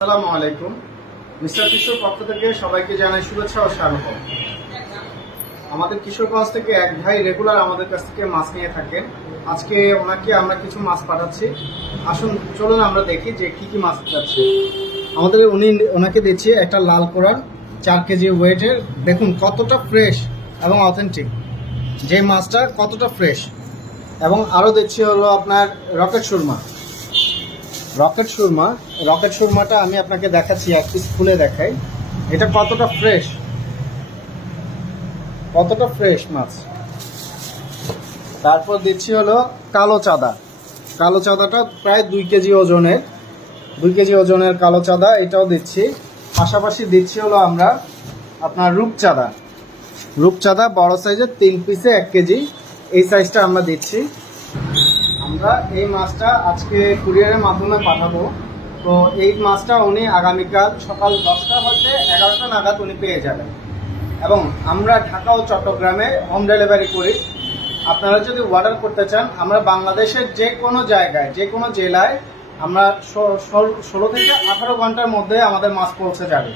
আসসালামু আলাইকুম। মিস্টার কিশোর পক্ষ থেকে সবাইকে জানাই শুভেচ্ছা ও স্বাগত। আমাদের কিশোরগঞ্জ থেকে এক ভাই রেগুলার আমাদের কাছ থেকে মাছ নিয়ে থাকেন। আজকে ওনাকে আমরা কিছু মাছ পাঠাচ্ছি। আসুন, চলুন আমরা দেখি যে কি কি মাছ যাচ্ছে আমাদের উনি ওনাকে দিচ্ছি একটা লাল কোরাল, চার কেজি ওয়েটের। দেখুন, কতটা ফ্রেশ এবং অথেন্টিক যে মাছটা কতটা ফ্রেশ এবং আরও দিচ্ছি হলো আপনার rocket Surma. Rocket Surma, rocket সুরমাটা আমি আপনাকে দেখাচ্ছি, এক পিস খুলে দেখাই। এটা কতটা ফ্রেশ কতটা ফ্রেশ মাছ? তারপর দিচ্ছি হলো কালো চাঁদা। কালো চাঁদাটা প্রায় দুই কেজি ওজনের। দুই কেজি ওজনের কালো চাঁদা, এটাও দিচ্ছি। পাশাপাশি দিচ্ছি হলো আমরা আপনার রূপচাঁদা রূপচাঁদা বড় সাইজের তিন পিসে এক কেজি। এই সাইজটা আমরা দিচ্ছি। আমরা এই মাছটা আজকে কুরিয়ারের মাধ্যমে পাঠাবো। তো এই মাছটা উনি আগামীকাল সকাল দশটা হতে এগারোটা নাগাদ উনি পেয়ে যাবেন। এবং আমরা ঢাকা ও চট্টগ্রামে হোম ডেলিভারি করি। আপনারা যদি অর্ডার করতে চান, আমরা বাংলাদেশের যে কোনো জায়গায়, যে কোনো জেলায় আমরা ষোলো থেকে আঠারো ঘণ্টার মধ্যে আমাদের মাছ পৌঁছে যাবে।